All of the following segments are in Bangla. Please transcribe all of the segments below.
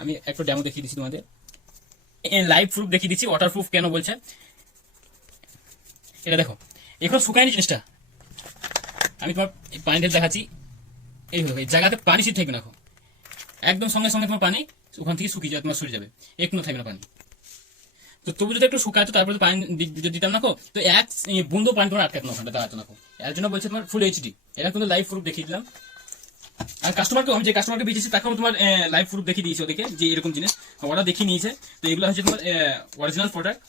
আমি একটু ডেমো দেখিয়ে দিচ্ছি তোমাদের। লাইভ প্রুফ দেখিয়ে দিচ্ছি ওয়াটার প্রুফ কেন বলছে? এটা দেখো এখনও শুকায়নি জিনিসটা। আমি তোমার পানিটা দেখাচ্ছি। এই হলো জায়গাতে পানি শীত থাকবে না এখন। একদম সঙ্গে সঙ্গে তোমার পানি ওখান থেকে শুকিয়ে যাবে, তোমার সরে যাবে। একটু থাকবে না পানি। তো তবু যদি একটু শুকাতো তারপরে পানি যদি দিতাম না তো এক বুন্দো পানি তোমার আটকাতো না ওখানটা, দাঁড়াতো না। এর জন্য বলছে তোমার ফুল এইচডি এটা কিন্তু লাইভ প্রুফ দেখিয়ে দিলাম। আর কাস্টমারকে আমি যে কাস্টমারকে বেঁচেছি, তাকেও তোমার লাইভ প্রুফ দেখিয়ে দিয়েছি ওদেরকে, যে এরকম জিনিস। ওরা দেখিয়ে নিয়েছে। তো এগুলো হচ্ছে তোমার অরিজিনাল প্রোডাক্ট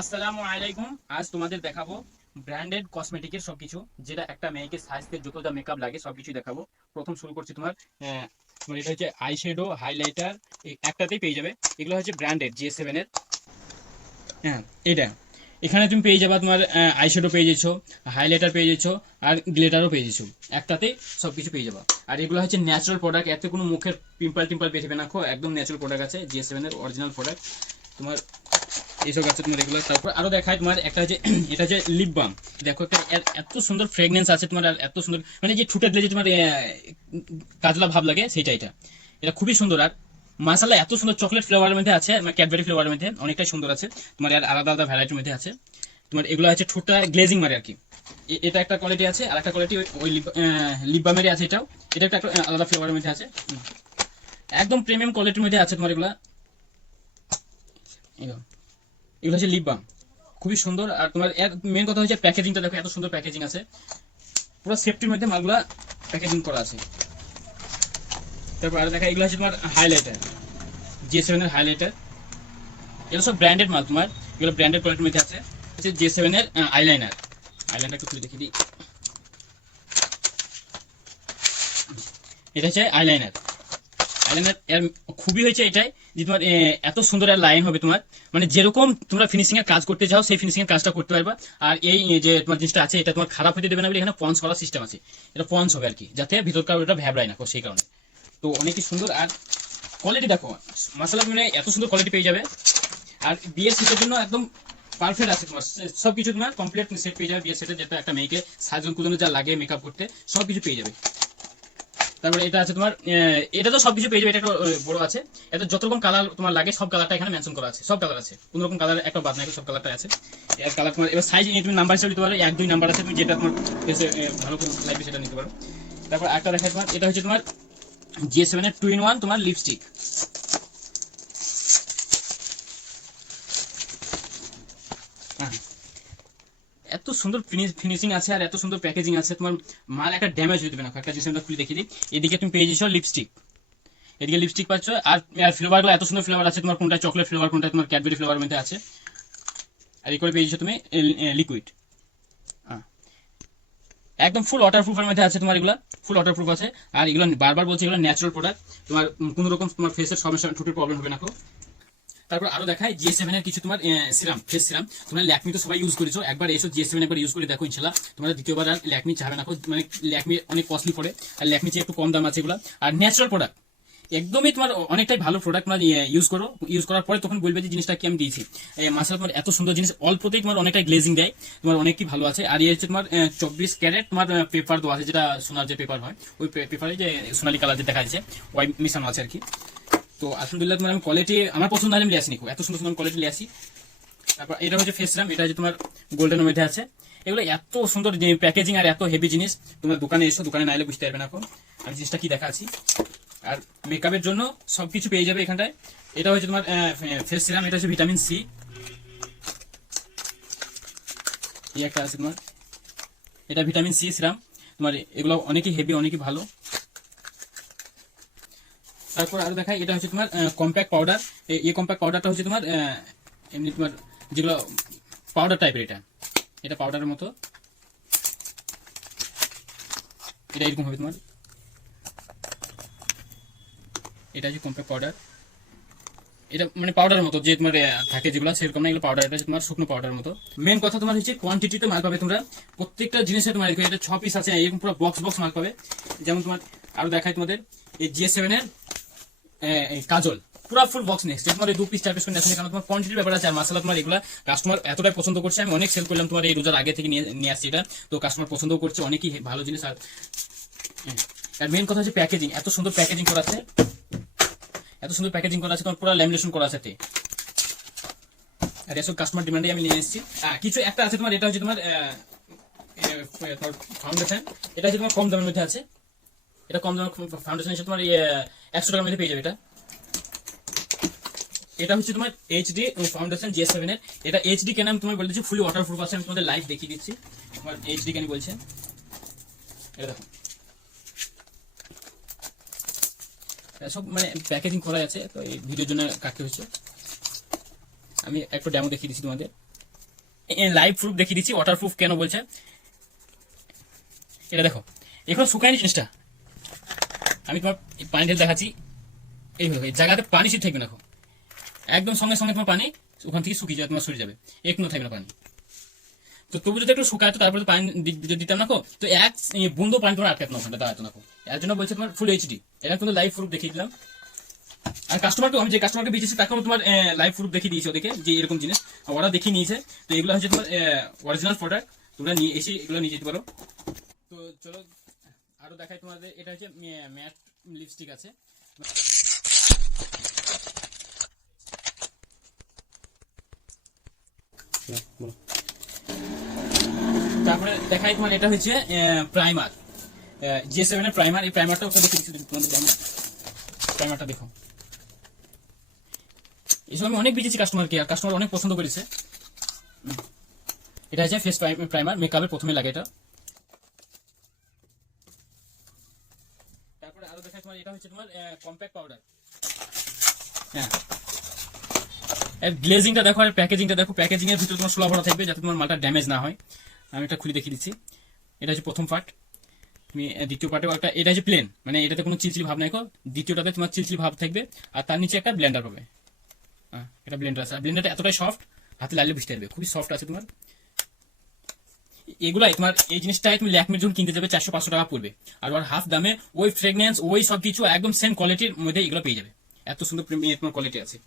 আসসালামু আলাইকুম। আজ তোমাদের দেখাবো ব্র্যান্ডেড কসমেটিকের সবকিছু, যেটা একটা মেয়েকে সাজতে যত যা মেকআপ লাগে সবকিছু দেখাবো। প্রথম শুরু করছি তোমার তোমার এটা হচ্ছে আইশ্যাডো হাইলাইটার একটাতেই পেয়ে যাবে। এগুলো হচ্ছে ব্র্যান্ডেড জি সেভেন এর। হ্যাঁ এটা এখানে তুমি পেয়ে যাবা তোমার আইশ্যাডো পেয়ে যাচ্ছ হাইলাইটার পেয়ে যাচ্ছ আর গ্লেটারও পেয়ে যাচ্ছ একটাতেই সবকিছু পেয়ে যাবা। আর এগুলো হচ্ছে ন্যাচারাল প্রোডাক্ট এতে কোনো মুখের পিম্পল টিম্পল বেরোবে না খো একদম ন্যাচারাল প্রোডাক্ট আছে জি সেভেন এর অরিজিনাল প্রোডাক্ট তোমার এইসব আছে তোমার এগুলো। তারপর আরও দেখায় তোমার একটা হচ্ছে, এটা যে লিপ বাম দেখো একটা এত সুন্দর ফ্রেগনেন্স আছে তোমার, আর এত সুন্দর মানে যে ঠুটে দিলে যে তোমার কাজলা ভাব লাগে সেটা এটা। এটা খুবই সুন্দর, আর মাসালা এত সুন্দর চকলেট ফ্লেভারের মধ্যে আছে মানে ক্যাডবেরি ফ্লেভারের মধ্যে, অনেকটাই সুন্দর আছে। তোমার এর আলাদা আলাদা ভ্যারাইটির মধ্যে আছে। তোমার এগুলো আছে ঠোঁটটা গ্লেজিং মারে আর কি এটা একটা কোয়ালিটি আছে, আর একটা কোয়ালিটি ওই লিপ বামেরই আছে এটাও। এটা একটা আলাদা ফ্লেভারের মধ্যে আছে। একদম প্রিমিয়াম কোয়ালিটির মধ্যে আছে তোমার এগুলা। এগুলো। হচ্ছে লিপ বাম খুবই সুন্দর, আর তোমার মেন কথা হচ্ছে প্যাকেজিংটা দেখো, এত সুন্দর প্যাকেজিং আছে। পুরো সেফটির মধ্যে মালগুলা প্যাকেজিং করা আছে। তারপর আর দেখা, এগুলো হচ্ছে তোমার হাইলাইটার জে সেভেন এর হাইলাইটার এগুলো সব ব্র্যান্ডেড মাল তোমার, এগুলো ব্র্যান্ডেড কোয়ালিটির মধ্যে আছে। হচ্ছে জে সেভেন এর আইলাইনার আইলাইনার একটু খুলে দেখিয়ে দিই। এটা হচ্ছে আইলাইনার আইলাইনার এর খুবই হয়েছে এটাই যে তোমার এত সুন্দর আর লাইন হবে তোমার। মানে যেরকম তোমরা ফিনিশিং এর কাজ করতে চাও সেই ফিনিশিং এর কাজটা করতে পারবা। আর এই যে তোমার জিনিসটা আছে, এটা তোমার খারাপ হতে দেবে না বলে এখানে পঞ্চ করার সিস্টেম আছে। এটা পঞ্চ হবে আর কি, যাতে ভিতরকার ওটা ভ্যাবড়ায় না, সেই কারণে। তো অনেকই সুন্দর আর কোয়ালিটি দেখো মশলা তুমি এত সুন্দর কোয়ালিটি পেয়ে যাবে। আর বিয়ের সেটের জন্য একদম পারফেক্ট আছে তোমার। সে- সবকিছু তোমার কমপ্লিট সেট পেয়ে যাবে বিয়ের সেটের যেটা একটা মেয়েকে সাজন কুদনে যা লাগে মেকআপ করতে, সবকিছু পেয়ে যাবে। তারপরে এটা আছে তোমার এটা তো সবকিছু পেয়ে যাবে, এটা বড় আছে। এটা যত রকম কালার তোমার লাগে, সব কালারটা এখানে মেনশন করা আছে, সব কালার আছে। কোন রকম কালার একটা বাদ নাই, সব কালারটা আছে। এর কালার তোমার, এবার সাইজ নিয়ে তুমি নাম্বার হিসেবে নিতে পারো, এক, দুই নাম্বার আছে, তুমি যেটা তোমার ভালো লাগবে সেটা নিতে পারো। তারপর একটা দেখা তোমার, এটা হচ্ছে তোমার জি সেভেনের টু ইন ওয়ান তোমার লিপস্টিক এত সুন্দর ফিনিশিং আছে আর এত সুন্দর প্যাকেজিং আছে, তোমার মাল একটা ড্যামেজ হয়ে যাবে না। একটা জিনিস আমরা খুলে দেখিয়ে দিই। এদিকে তুমি পেয়ে যাচ্ছ লিপস্টিক এদিকে লিপস্টিক পাচ্ছ, আর ফ্লেভারগুলো এত সুন্দর ফ্লেভার আছে, তোমার কোনটা চকলেট ফ্লেভার কোনটা তোমার ক্যাডবেরি ফ্লেভারের মধ্যে আছে। আর এই করে পেয়ে যাচ্ছ তুমি লিকুইড একদম ফুল ওয়াটার প্রুফের মধ্যে আছে তোমার এগুলো ফুল ওয়াটার প্রুফ আছে। আর এগুলো বারবার বলছি, এগুলো ন্যাচারাল প্রোডাক্ট তোমার কোন রকম তোমার ফেসের সমস্যা ঠুটের প্রবলেম হবে না তারপর আরও দেখায় জিএস সেভেন এর কিছু তোমার সিরাম ফেস সিরাম তোমরা ল্যাকমি তো সবাই ইউজ করেছ। একবার এসো জিএস সেভেন একবার ইউজ করে দেখো, ইনশাল্লাহ। তোমার দ্বিতীয়বার আর ল্যাকমি চাবে না মানে ল্যাকমি অনেক কস্টলি পড়ে। আর ল্যাকমি চেয়ে একটু কম দাম আছে এগুলো। আর ন্যাচারাল প্রোডাক্ট একদমই তোমার অনেকটাই ভালো প্রোডাক্ট তোমার ইউজ করো। ইউজ করার পরে তখন বলবে যে জিনিসটা কি আমি দিয়েছি। মাসালা তোমার এত সুন্দর জিনিস, অল্পতেই তোমার অনেকটাই গ্লেজিং দেয়, তোমার অনেকই ভালো আছে। আর এই হচ্ছে তোমার চব্বিশ ক্যারেট তোমার পেপার দেওয়া আছে, যেটা সোনার যে পেপার হয়, ওই পেপারে যে সোনালি কালার যে দেখা যাচ্ছে ওই মিশানো আছে আর কি। তো আলহামদুলিল্লাহ তোমার আমি কোয়ালিটি আমার পছন্দ হলে আমি লিয়ে আসি নিকো এত সুন্দর সুন্দর কোয়ালিটি লিয়ে আসি। তারপর এটা হচ্ছে ফেস রাম এটা হচ্ছে তোমার গোল্ডেনের মধ্যে আছে। এগুলো এত সুন্দর প্যাকেজিং আর এত হেভি জিনিস, তোমার দোকানে এসো, দোকানে নাইলে বুঝতে পারবে না এখন। আমি জিনিসটা কি দেখাচ্ছি? আর মেকআপের জন্য সবকিছু পেয়ে যাবে এখানটায়। এটা হচ্ছে তোমার ফেস সিরাম এটা হচ্ছে ভিটামিন সি এই একটা আছে তোমার। এটা ভিটামিন সি সিরাম তোমার এগুলো অনেকই হেভি অনেকই ভালো। তারপর আরও দেখাই, এটা হচ্ছে তোমার কম্প্যাক্ট পাউডার এই কম্প্যাক্ট পাউডারটা হচ্ছে তোমার এমনি তোমার যেগুলো পাউডার টাইপের এটা। এটা পাউডারের মতো। এটা এরকম হবে তোমার। এটা হচ্ছে কম্প্যাক্ট পাউডার এটা মানে পাউডারের মতো যে তোমার থাকে যেগুলো সেরকম না এগুলো পাউডার এটা তোমার শুকনো পাউডারের মতো। মেন কথা তোমার হচ্ছে কোয়ান্টিটিতে মাল পাবে তোমরা। প্রত্যেকটা জিনিসে তোমার এটা ছ পিস আছে এরকম পুরো বক্স বক্স মাল পাবে। যেমন তোমার আরও দেখায় তোমাদের এই জিএস সেভেন এর কাজল পুরো ফুল বক্স নেক্সট তোমার দু পিস চার পিস করে কারণ তোমার কোয়ান্টিটির ব্যাপার আছে আর মাসালা তোমার এগুলা কাস্টমার এতটাই পছন্দ করছে আমি অনেক সেল করলাম তোমার এই রোজার আগে থেকে নিয়ে নিয়ে আসছি এটা। তো কাস্টমার পছন্দ করছে অনেকই ভালো জিনিস আর হ্যাঁ, আর মেন কথা হচ্ছে প্যাকেজিং এত সুন্দর প্যাকেজিং করা আছে। এত সুন্দর প্যাকেজিং করা আছে, তোমার পুরো ল্যামিনেশন করা আছে। আর এসব কাস্টমার ডিমান্ডে আমি নিয়ে এসেছি। কিছু একটা আছে তোমার, এটা হচ্ছে তোমার ফাউন্ডেশন এটা হচ্ছে তোমার কম দামের মধ্যে আছে। এটা কম দামের ফাউন্ডেশন হিসেবে তোমার একশো টাকার মধ্যে পেয়ে যাবে এটা। এটা হচ্ছে তোমার এইচডি ফাউন্ডেশন জিএস সেভেন এর। এটা এইচডি কেন আমি তোমার বলে দিচ্ছি ফুলি ওয়াটারপ্রুফ আছে, আমি তোমাদের লাইভ দেখিয়ে দিচ্ছি। তোমার এইচডি কেন বলছে। এটা দেখো এটা সব মানে প্যাকেজিং করা আছে, তো এই ভিডিওর জন্য কাটতে হয়েছে? আমি একটু ডেমো দেখিয়ে দিচ্ছি তোমাদের। লাইভ প্রুফ দেখিয়ে দিচ্ছি ওয়াটার প্রুফ কেন বলছে? এটা দেখো, এখন শুকায়নি জিনিসটা। আমি তোমার পানি ঢেলে দেখাচ্ছি। এই জায়গাতে পানি শীত থাকবে না একদম সঙ্গে সঙ্গে তোমার পানি ওখান থেকে শুকিয়ে যাবে, তোমার সরে যাবে। একটু থাকবে না পানি। তো তবু যদি একটু শুকায় তো তারপরে পানি দিতাম না তো এক বুন্দো পানি তোমার আটকাত না ওখানটা দাঁড়াতো না। এর জন্য বলছে তোমার ফুল এইচডি এটা কিন্তু লাইভ প্রুফ দেখিয়ে দিলাম। আর কাস্টমারকে আমি যে কাস্টমারকে বেঁচেছি, তাকেও তোমার লাইভ প্রুফ দেখিয়ে দিয়েছি ওদেরকে, যে এরকম জিনিস। ওরা দেখিয়ে নিয়েছে। তো এগুলো হচ্ছে তোমার অরিজিনাল প্রোডাক্ট তোমরা নিয়ে এসে এগুলো নিয়ে যেতে পারো। তো চলো, আরও দেখাই তোমাদের। এটা হচ্ছে ম্যাট লিপস্টিক আছে। তারপরে দেখাই তোমার, এটা হচ্ছে প্রাইমার জি সেভেন এর প্রাইমার এই প্রাইমারটা ওকে দেখে দিচ্ছি তোমাদের প্রাইমারটা দেখো। এইসব আমি অনেক বেঁচেছি কাস্টমারকে আর কাস্টমার অনেক পছন্দ করেছে। এটা হচ্ছে ফেস প্রাইমার মেকআপের প্রথমে লাগে এটা। তারপরে আরও দেখাই তোমার, এটা হচ্ছে তোমার কম্প্যাক্ট পাউডার হ্যাঁ। গ্লেজিংটা দেখো, আর প্যাকেজিংটা দেখো। প্যাকেজিং এর ভিতরে তোমার সোলা ভরা থাকবে যাতে তোমার মালটা ড্যামেজ না হয়। আমি এটা খুলে দেখিয়ে দিচ্ছি। এটা হচ্ছে প্রথম পার্ট তুমি দ্বিতীয় পার্টেও একটা এটা হচ্ছে প্লেন মানে এটাতে কোনো চিলচিল ভাব নাই দ্বিতীয়টাতে তোমার চিলচিল ভাব থাকবে। আর তার নিচে একটা ব্লেন্ডার পাবে। হ্যাঁ এটা ব্লেন্ডার আছে। ব্লেন্ডারটা এতটাই সফট হাতে লাগলে বুঝতে পারবে। খুবই সফট আছে তোমার। এগুলাই তোমার, এই জিনিসটা তুমি ল্যাকমির যখন কিনতে যাবে, চারশো পাঁচশো টাকা পড়বে। আর ওর হাফ দামে ওই ফ্রেগনেন্স ওই সব কিছু একদম সেম কোয়ালিটির মধ্যে এগুলো পেয়ে যাবে। এত সুন্দর তোমার কোয়ালিটি আছে।